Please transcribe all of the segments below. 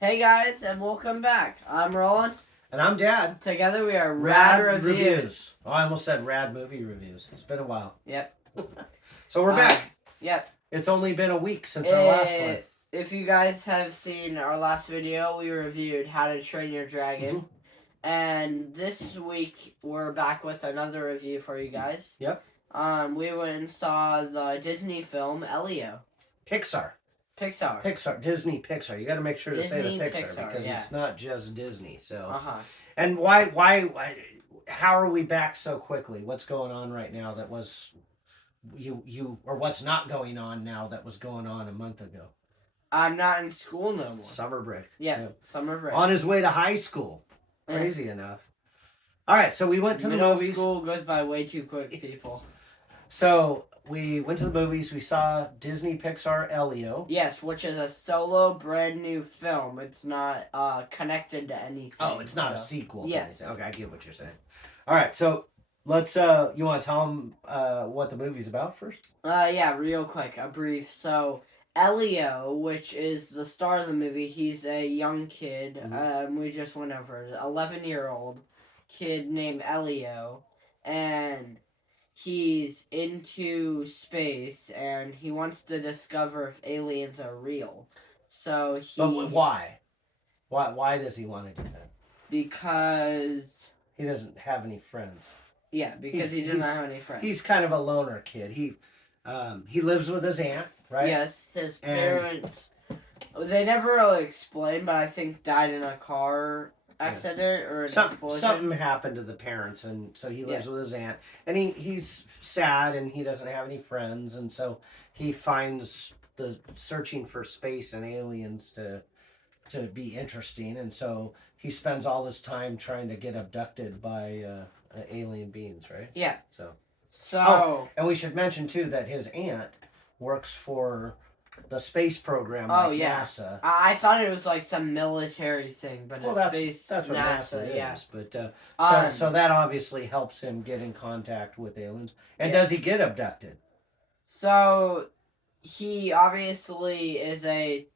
Hey guys, and welcome back. I'm Roland. And I'm Dad. Together we are R.A.D. Reviews. Oh, I almost said R.A.D. movie reviews. It's been a while. Yep. So we're back. Yep. It's only been a week since our last one. If you guys have seen our last video, we reviewed How to Train Your Dragon. Mm-hmm. And this week we're back with another review for you guys. Yep. We went and saw the Disney film Elio. Pixar. Disney Pixar. You got to make sure to say the Pixar because it's not just Disney. So. And why? How are we back so quickly? What's going on right now that was or what's not going on now that was going on a month ago? I'm not in school no more. Summer break. Yeah. Summer break. On his way to high school. Crazy enough. All right, so we went to the movies. School goes by way too quick, people. So we went to the movies. We saw Disney Pixar Elio. Yes, which is a solo, brand new film. It's not connected to anything. Oh, it's not a sequel. Yes. Okay, I get what you're saying. All right, so let's. You want to tell them what the movie's about first? Yeah, real quick, a brief. So Elio, which is the star of the movie, he's a young kid. Mm-hmm. We just went over it. 11-year-old kid named Elio, and he's into space and he wants to discover if aliens are real. So he. But why? Why does he want to do that? Because he doesn't have any friends. Yeah, because he doesn't have any friends. He's kind of a loner kid. He lives with his aunt, right? Yes, his parents. They never really explained, but I think died in a car accident or an explosion. Something happened to the parents, and so he lives with his aunt, and he's sad and he doesn't have any friends, and so he finds the searching for space and aliens to be interesting, and so he spends all his time trying to get abducted by alien beings, right? Yeah. So and we should mention too that his aunt works for the space program like NASA. I thought it was like some military thing, but that's what NASA is. But so that obviously helps him get in contact with aliens. And does he get abducted? So he obviously is a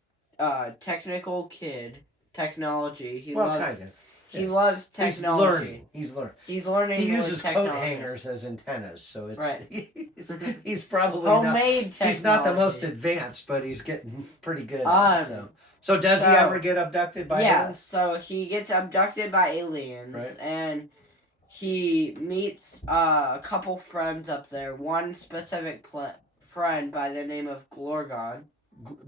technical kid. Technology. He loves technology. He's learning. He's learning. He uses coat hangers as antennas, so it's right. he's probably homemade technology. He's not the most advanced, but he's getting pretty good at it. So does he ever get abducted by aliens? So he gets abducted by aliens, and he meets a couple friends up there. One specific friend by the name of Glordon.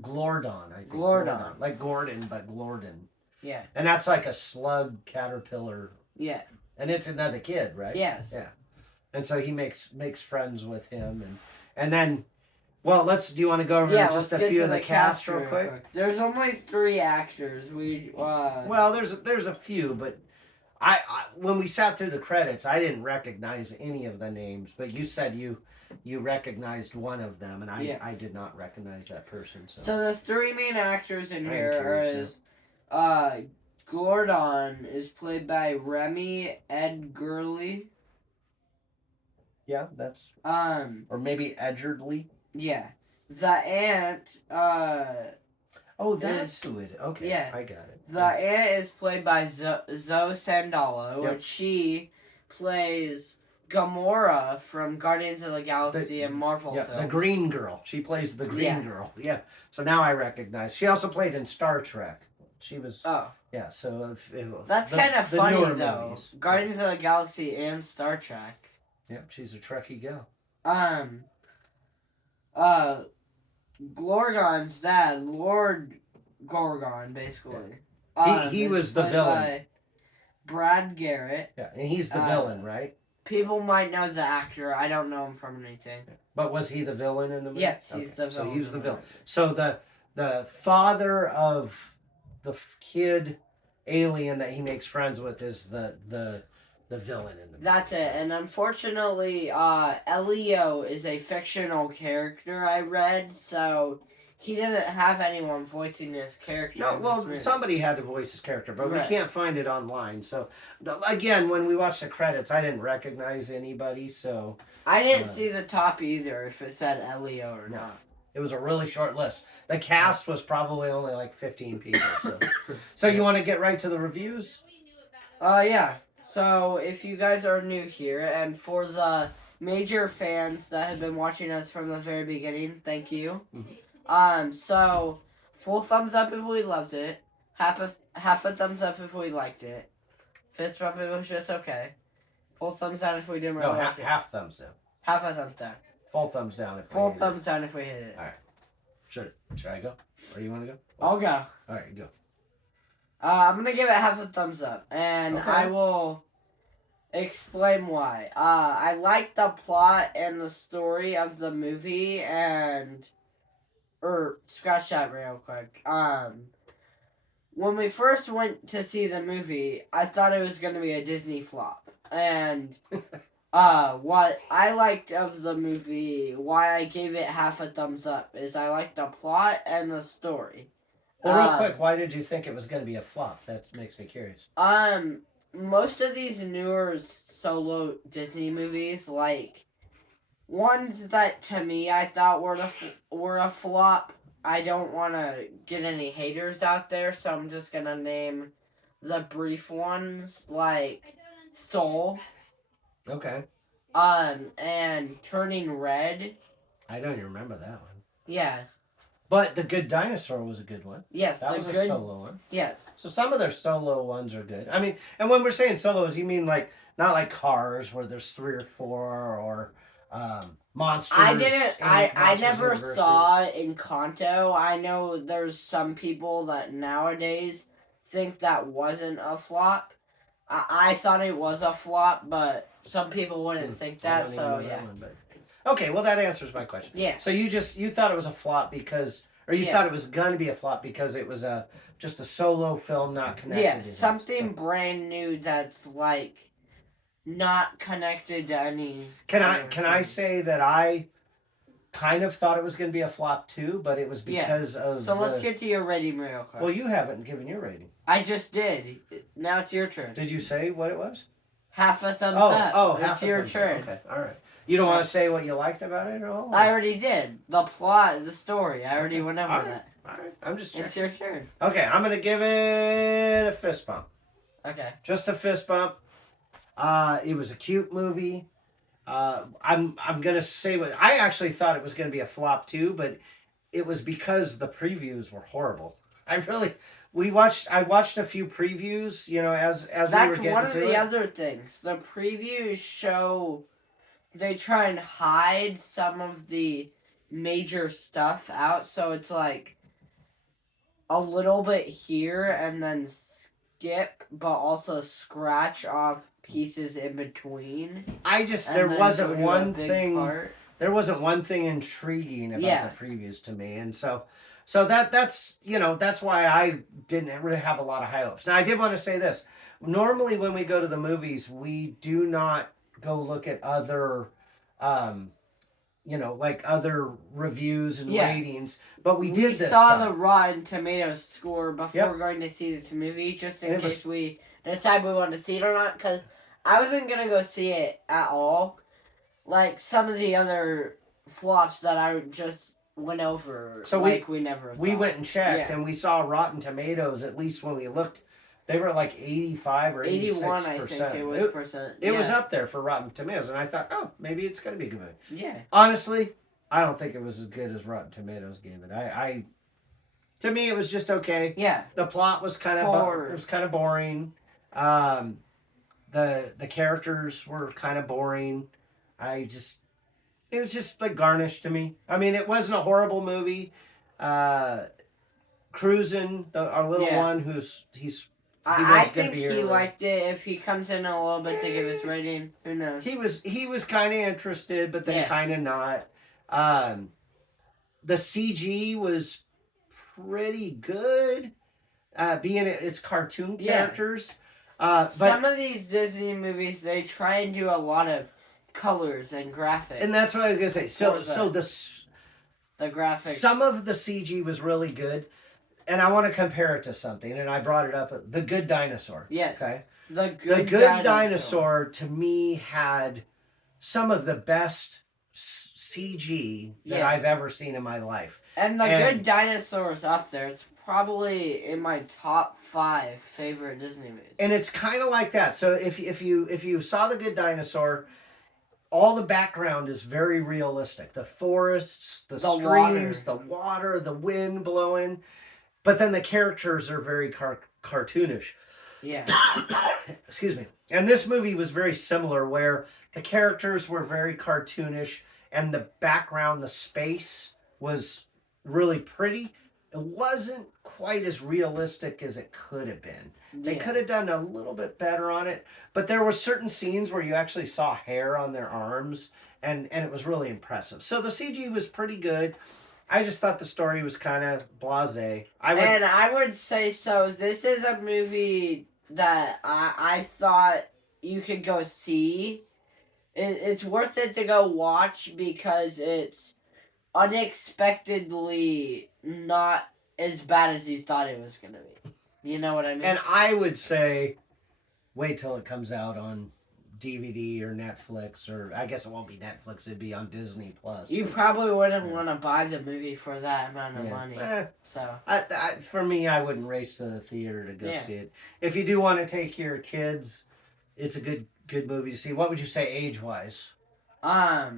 Glordon, I think. Glordon. Like Gordon, but Glordon. Yeah. And that's like a slug caterpillar. Yeah. And it's another kid, right? Yes. Yeah. And so he makes friends with him, and then, well, do you want to go over just a few of the cast real quick? There's only 3 actors. Well, there's a few, but I when we sat through the credits, I didn't recognize any of the names, but you said you recognized one of them, and I did not recognize that person. So the 3 main actors in here is. Glordon is played by Remy Edgerly. Yeah, that's or maybe Edgerly. Yeah, the aunt. Oh, that's who it. Okay, yeah, I got it. The aunt is played by Zoe Sandalo, and she plays Gamora from Guardians of the Galaxy and Marvel films. The green girl. She plays the green girl. Yeah. So now I recognize. She also played in Star Trek. She was. Oh. Yeah, so. That's kind of funny, though. Movies. Guardians of the Galaxy and Star Trek. Yep, she's a Trekkie gal. Glordon's dad, Lord Gorgon, basically. Yeah. He was the villain. Brad Garrett. Yeah, and he's the villain, right? People might know the actor. I don't know him from anything. But was he the villain in the movie? Yes, he's the villain. So he was the villain. So the father of the kid alien that he makes friends with is the villain in the movie. That's it. And unfortunately, Elio is a fictional character I read, so he doesn't have anyone voicing his character. No, well, somebody had to voice his character, but we can't find it online. So, again, when we watched the credits, I didn't recognize anybody, so... I didn't see the top either, if it said Elio or not. It was a really short list. The cast was probably only like 15 people. So you want to get right to the reviews? Yeah. So if you guys are new here, and for the major fans that have been watching us from the very beginning, thank you. So full thumbs up if we loved it. Half a thumbs up if we liked it. Fist bump if it was just okay. Full thumbs down if we didn't really like it. Half thumbs down. Half a thumbs down. Full thumbs down if Full thumbs down if we hit it. All right. Should I go? Or you want to go? I'll go. All right, go. I'm gonna give it half a thumbs up, and Okay. I will explain why. I like the plot and the story of the movie, scratch that real quick. When we first went to see the movie, I thought it was gonna be a Disney flop, and what I liked of the movie, why I gave it half a thumbs up, is I liked the plot and the story. Well, real quick, why did you think it was going to be a flop? That makes me curious. Most of these newer solo Disney movies, like ones that to me I thought were a flop. I don't want to get any haters out there, so I'm just gonna name the brief ones, like Soul. Okay. And Turning Red. I don't even remember that one. Yeah. But The Good Dinosaur was a good one. Yes, that was a solo one. Yes. So some of their solo ones are good. I mean, and when we're saying solos, you mean like not like Cars where there's 3 or 4 or Monsters. I never saw Encanto. I know there's some people that nowadays think that wasn't a flop. I thought it was a flop, but some people wouldn't think that. So yeah. Okay, well that answers my question. Yeah. So you thought it was a flop because, or you thought it was going to be a flop because it was just a solo film not connected. Yeah, something brand new that's like not connected to any. Can I say that I kind of thought it was going to be a flop too, but it was because of. So let's get to your rating real quick. Well, you haven't given your rating. I just did. Now it's your turn. Did you say what it was? Half a thumbs up. Oh, it's your turn. Okay, all right. You don't want to say what you liked about it at all? I already did. The plot, the story. I already went over that. All right. I'm just checking. It's your turn. Okay, I'm going to give it a fist bump. Okay. Just a fist bump. It was a cute movie. I'm going to say what I actually thought it was going to be a flop too, but it was because the previews were horrible. I watched a few previews, as we were getting to it. That's one of the other things. The previews show they try and hide some of the major stuff out, so it's like a little bit here and then skip, but also scratch off pieces in between. There wasn't one thing intriguing about the previews to me, and so that's why I didn't really have a lot of high hopes. Now I did want to say this. Normally when we go to the movies, we do not go look at other like other reviews and ratings, but we did this saw time. The Rotten Tomatoes score before going to see this movie, just in case we decide we want to see it or not, because I wasn't going to go see it at all. Like some of the other flops that I just went over, so we never saw. We went and checked, and we saw Rotten Tomatoes, at least when we looked, they were like 85 or 86%. 81, I think it was percent. It was up there for Rotten Tomatoes, and I thought, oh, maybe it's going to be a good movie. Yeah. Honestly, I don't think it was as good as Rotten Tomatoes gave it. To me, it was just okay. Yeah. The plot was kind of boring. The characters were kind of boring. It was just like garnish to me. I mean, it wasn't a horrible movie. Cruising, our little one, I think he liked it. If he comes in a little bit to give his rating, who knows? He was kind of interested, but then kind of not. The CG was pretty good, being it's cartoon characters. But some of these Disney movies, they try and do a lot of colors and graphics. And that's what I was gonna say. So the graphics. Some of the CG was really good. And I want to compare it to something, and I brought it up. The Good Dinosaur. Yes. Okay. The Good Dinosaur to me had some of the best CG that Yes. I've ever seen in my life. And The Good Dinosaur is up there. It's probably in my top 5 favorite Disney movies. And it's kind of like that. So if you saw The Good Dinosaur, all the background is very realistic. The forests, the streams, the water, the wind blowing. But then the characters are very cartoonish. Yeah. Excuse me. And this movie was very similar, where the characters were very cartoonish and the background, the space, was really pretty. It wasn't quite as realistic as it could have been. They could have done a little bit better on it, but there were certain scenes where you actually saw hair on their arms, and it was really impressive. So the CG was pretty good. I just thought the story was kind of blasé. I would say so. This is a movie that I thought you could go see. It's worth it to go watch because it's unexpectedly not as bad as you thought it was going to be. You know what I mean? And I would say wait till it comes out on DVD or Netflix, or I guess it won't be Netflix, it'd be on Disney Plus. You probably wouldn't want to buy the movie for that amount of money. So for me, I wouldn't race to the theater to go see it. If you do want to take your kids, it's a good movie to see. What would you say age-wise? I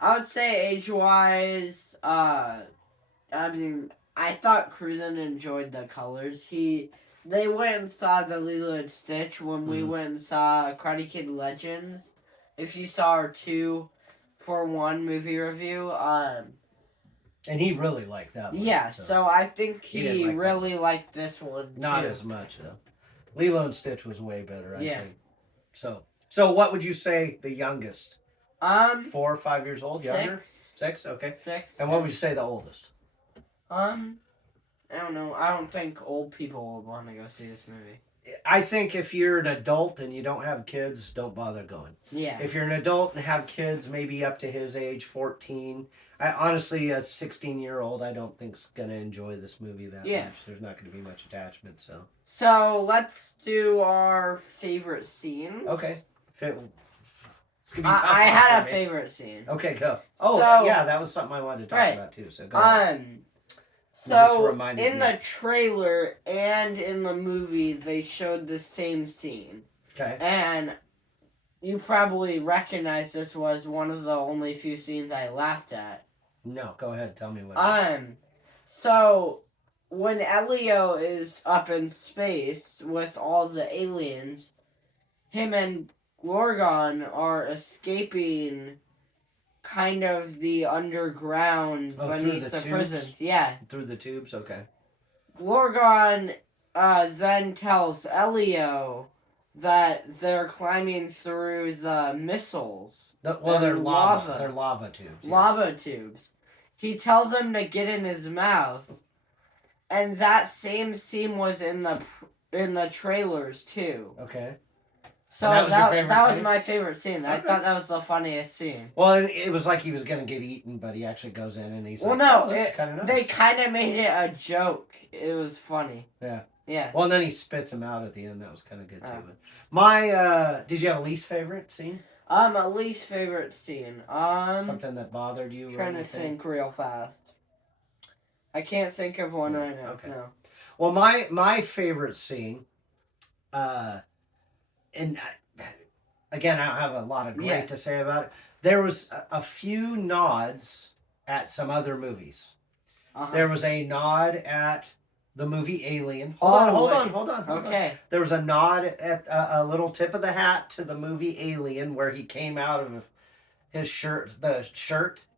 would say age-wise, I mean, I thought Cruzen enjoyed the colors. They went and saw the Lilo and Stitch when we went and saw Karate Kid Legends. If you saw our 2-for-1 movie review, and he really liked that one. Yeah, so I think he like really liked this one. Not as much though. Lilo and Stitch was way better, I think. So what would you say the youngest? 4 or 5 years old, 6. younger? 6, okay. 6. And what would you say the oldest? I don't know. I don't think old people would want to go see this movie. I think if you're an adult and you don't have kids, don't bother going. Yeah. If you're an adult and have kids, maybe up to his age, 14. Honestly, a 16-year-old, I don't think's going to enjoy this movie that much. There's not going to be much attachment, so. So, let's do our favorite scenes. Okay. I had a favorite scene. Okay, go. Oh, yeah, that was something I wanted to talk about too. So go ahead. So in the trailer and in the movie, they showed the same scene. Okay. And you probably recognize this was one of the only few scenes I laughed at. No, go ahead. Tell me what. So when Elio is up in space with all the aliens, him and Gorgon are escaping kind of the underground beneath the prisons. Yeah. Through the tubes? Okay. Gorgon then tells Elio that they're climbing through the missiles. They're lava. They're lava tubes. Yeah. Lava tubes. He tells him to get in his mouth. And that same scene was in the trailers too. Okay. So that was my favorite scene. I thought that was the funniest scene. Well, it was like he was going to get eaten, but he actually goes in and he's nice. They kind of made it a joke. It was funny. Yeah. Yeah. Well, and then he spits him out at the end. That was kind of good too. But did you have a least favorite scene? A least favorite scene. Something that bothered you? Trying to think real fast. I can't think of one right now. Okay. No. Well, my favorite scene, and again, I don't have a lot of great to say about it. There was a few nods at some other movies. There was a nod at the movie Alien. Hold on. Okay. There was a nod at a little tip of the hat to the movie Alien, where he came out of his shirt,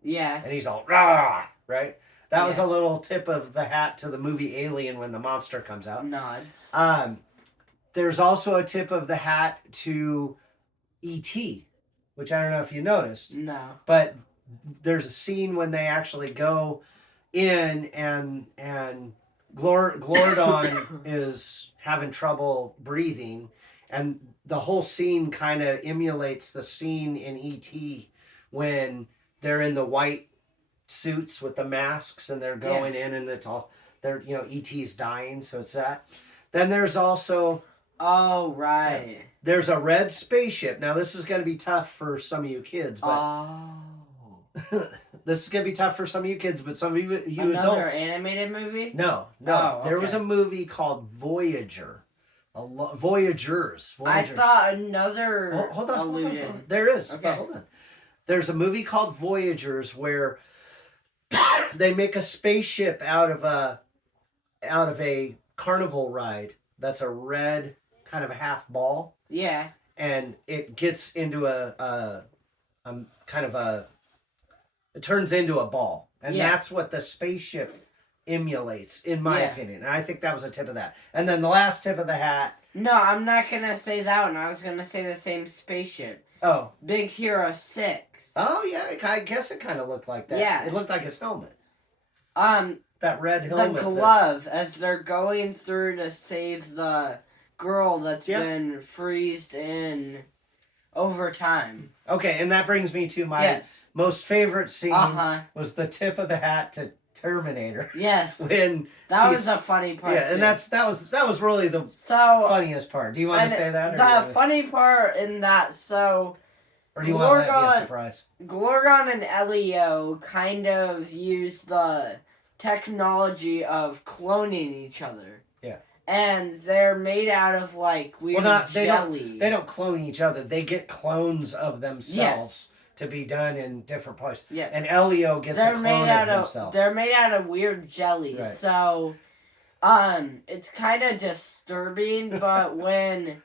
Yeah. and he's all rah, right? That was a little tip of the hat to the movie Alien when the monster comes out. Nods. There's also a tip of the hat to E.T., which I don't know if you noticed. No. But there's a scene when they actually go in and Glordon is having trouble breathing, and the whole scene kind of emulates the scene in E.T. when they're in the white suits with the masks and they're going in and it's all E.T.'s dying, so it's that. Then there's also there's a red spaceship. Now this is going to be tough for some of you kids, but This is gonna be tough for some of you kids, but some of you Another adults. animated movie? No. Oh, There was okay. a movie called Voyager. Voyagers. I Voyagers. thought another Hold on. alluded. There is, but Okay. hold on. There's a movie called Voyagers where they make a spaceship out of a carnival ride that's a red kind of half ball. Yeah. And it gets into a kind of a it turns into a ball, and that's what the spaceship emulates, in my opinion. And I think that was a tip of that. And then the last tip of the hat. No, I'm not gonna say that one. I was gonna say the same spaceship. Oh, Big Hero 6. Oh yeah, I guess it kind of looked like that. Yeah, it looked like his helmet. That red helmet. The glove as they're going through to save the girl that's been freezed in over time. Okay, and that brings me to my most favorite scene was the tip of the hat to Terminator. Yes. When that was a funny part. Yeah, too. And that was really the funniest part. Do you want to say that? The funny part in that, or do you want that to be a surprise? Glorgon and Elio kind of use the technology of cloning each other. Yeah. And they're made out of like weird jelly. They don't clone each other. They get clones of themselves to be done in different places. Yes. And Elio gets a clone of himself. They're made out of weird jelly. Right. So it's kind of disturbing, but when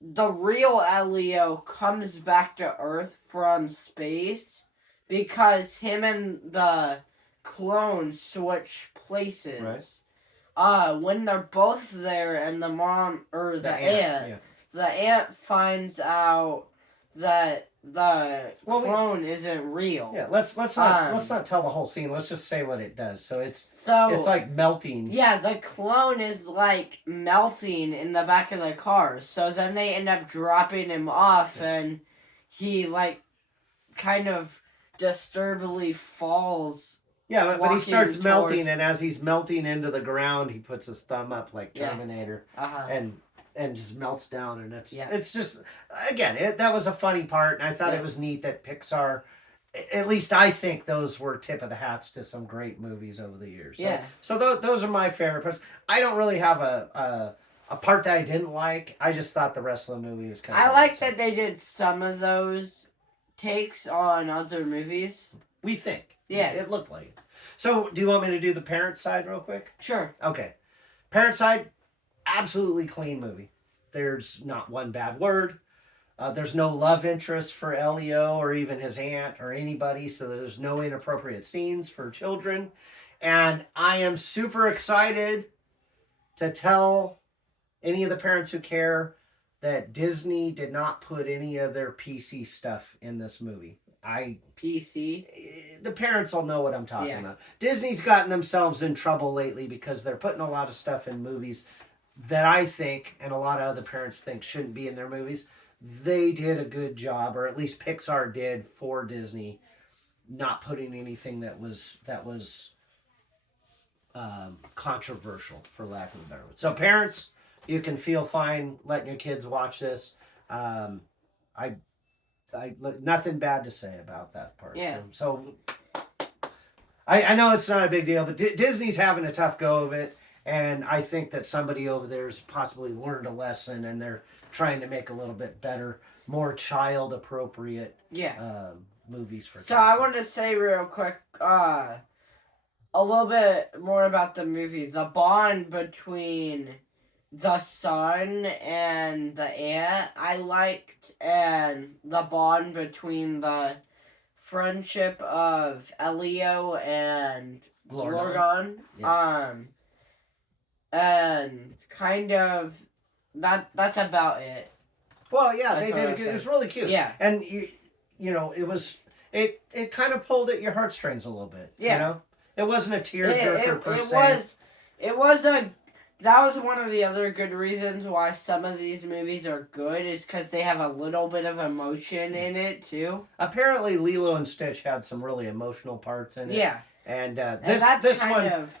the real Elio comes back to Earth from space, because him and the clone switch places. Right. When they're both there and the mom or the aunt finds out that the clone isn't real. Yeah, let's not tell the whole scene. Let's just say what it does. So it's like melting. Yeah, the clone is like melting in the back of the car. So then they end up dropping him off, and he like kind of disturbingly falls. Yeah, but he starts melting, and as he's melting into the ground, he puts his thumb up like Terminator, and just melts down, and it's just again that was a funny part, and I thought it was neat that Pixar, at least I think those were tip of the hats to some great movies over the years. So those are my favorite parts. I don't really have a part that I didn't like. I just thought the rest of the movie was kind of. I like that they did some of those takes on other movies. We think. Yeah. It looked like it. So, do you want me to do the parent side real quick? Sure. Okay. Parent side, absolutely clean movie. There's not one bad word. There's no love interest for Elio or even his aunt or anybody, so there's no inappropriate scenes for children. And I am super excited to tell any of the parents who care that Disney did not put any of their PC stuff in this movie. PC? The parents will know what I'm talking about. Disney's gotten themselves in trouble lately because they're putting a lot of stuff in movies that I think, and a lot of other parents think, shouldn't be in their movies. They did a good job, or at least Pixar did for Disney, not putting anything that was controversial, for lack of a better word. So parents, you can feel fine letting your kids watch this. I nothing bad to say about that part. Yeah. So I know it's not a big deal, but Disney's having a tough go of it, and I think that somebody over there has possibly learned a lesson, and they're trying to make a little bit better, more child appropriate movies for kids. So I want to say real quick a little bit more about the movie. The bond between the son and the aunt I liked, and the bond between the friendship of Elio and Glorgon. And kind of that's about it. Well, yeah, they did it was really cute. Yeah. And you know, it kind of pulled at your heartstrings a little bit. Yeah. You know? It wasn't a tearjerker per se. That was one of the other good reasons why some of these movies are good, is because they have a little bit of emotion in it, too. Apparently, Lilo and Stitch had some really emotional parts in it. Yeah. And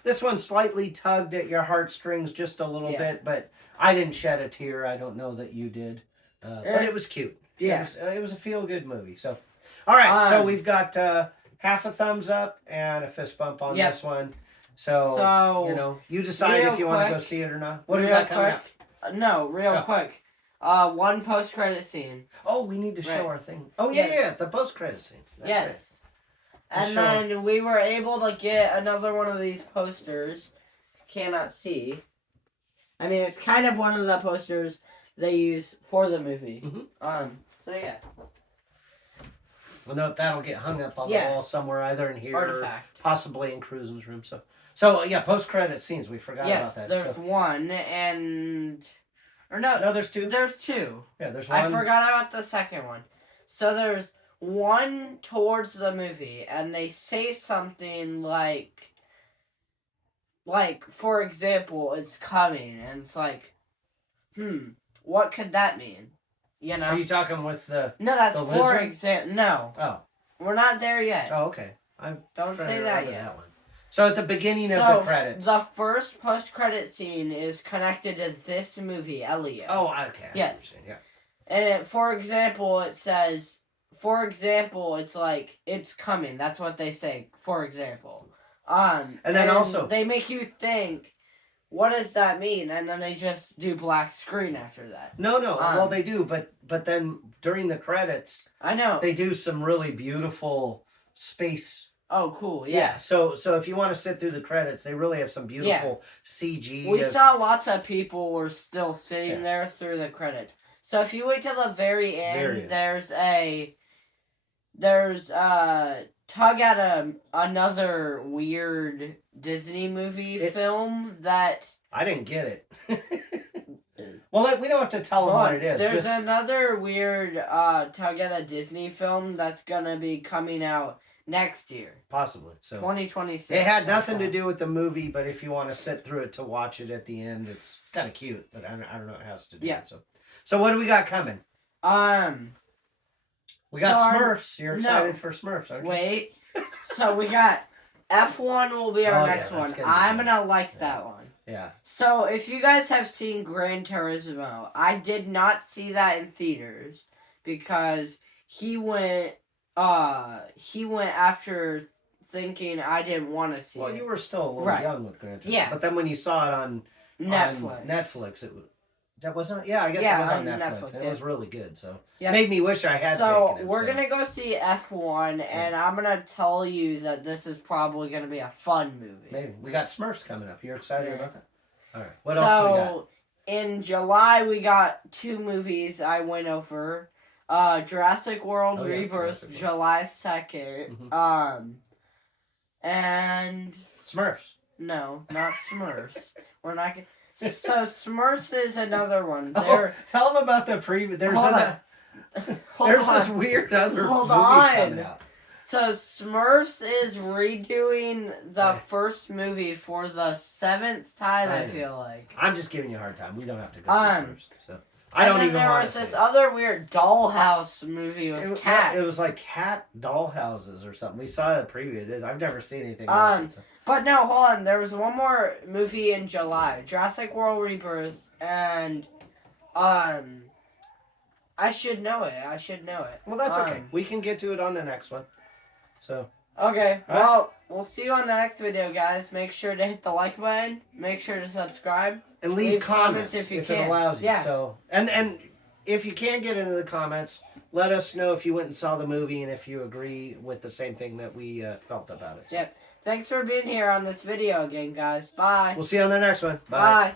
this one slightly tugged at your heartstrings just a little bit, but I didn't shed a tear. I don't know that you did. But it was cute. Yeah. It was a feel-good movie. So All right, so we've got half a thumbs up and a fist bump on Yep. this one. So, you know, you decide if you want to go see it or not. What do we got coming up? No, real quick. One post-credit scene. Oh, we need to show our thing. Oh, yeah, the post-credit scene. That's yes. Right. And then we were able to get another one of these posters. Cannot see. I mean, it's kind of one of the posters they use for the movie. Mm-hmm. So yeah. Well, no, that'll get hung up on the wall somewhere, either in here Artifact. or possibly in Cruisen's room. So yeah, post-credit scenes. We forgot about that. Yes, there's one no, there's two. There's two. Yeah, there's one. I forgot about the second one. So there's one towards the movie, and they say something like, for example, it's coming, and it's like, what could that mean? You know? Are you talking with the No, that's the for lizard? example. No. Oh. We're not there yet. Oh, okay. Don't say that yet. That one. So at the beginning of the credits. The first post-credit scene is connected to this movie, Elio. Oh, okay. Yes. Yeah. And for example, it says, it's like, it's coming. That's what they say, for example. And then also, they make you think, what does that mean? And then they just do black screen after that. No. Well, they do, but then during the credits, I know, they do some really beautiful space. Oh, cool! Yeah. So if you want to sit through the credits, they really have some beautiful CG. We saw lots of people were still sitting there through the credits. So if you wait till the very end, there's tug at another weird Disney movie film that I didn't get it. Well, we don't have to tell them what it is. There's another weird tug at a Disney film that's gonna be coming out next year. Possibly. So 2026. It had nothing to do with the movie, but if you want to sit through it to watch it at the end, it's kind of cute. But I don't know what it has to do. Yeah. So what do we got coming? We got Smurfs. You're excited for Smurfs, aren't you? Wait. So we got F1 will be our next one. I'm gonna like that one. Yeah. So if you guys have seen Gran Turismo, I did not see that in theaters because he went after thinking I didn't want to see it. Well, you were still a little young with Gran Turismo. Yeah. But then when you saw it on Netflix, it was... That wasn't... Yeah, I guess it was on Netflix. It was really good, so... It made me wish I had taken it. So, we're going to go see F1, and I'm going to tell you that this is probably going to be a fun movie. Maybe. We got Smurfs coming up. You're excited about that? All right. What else do we got? In July, we got 2 movies I went over. Jurassic World Rebirth, July 2nd. Mm-hmm. And... Smurfs. No, not Smurfs. We're not... So Smurfs is another one. Tell them about the preview. There's this weird other movie coming out. So Smurfs is redoing the first movie for the 7th time. I feel like. I'm just giving you a hard time. We don't have to go see Smurfs. So I don't even want to see. There was this other weird dollhouse movie with cats. It was like cat dollhouses or something. We saw the preview. I've never seen anything like it. So. But no, hold on. There was one more movie in July. Jurassic World Rebirth, and, I should know it. Well, that's okay. We can get to it on the next one. So. Okay. Well, we'll see you on the next video, guys. Make sure to hit the like button. Make sure to subscribe. And leave comments if it allows you. Yeah. So, and if you can't get into the comments, let us know if you went and saw the movie and if you agree with the same thing that we felt about it. Yep. Thanks for being here on this video again, guys. Bye. We'll see you on the next one. Bye.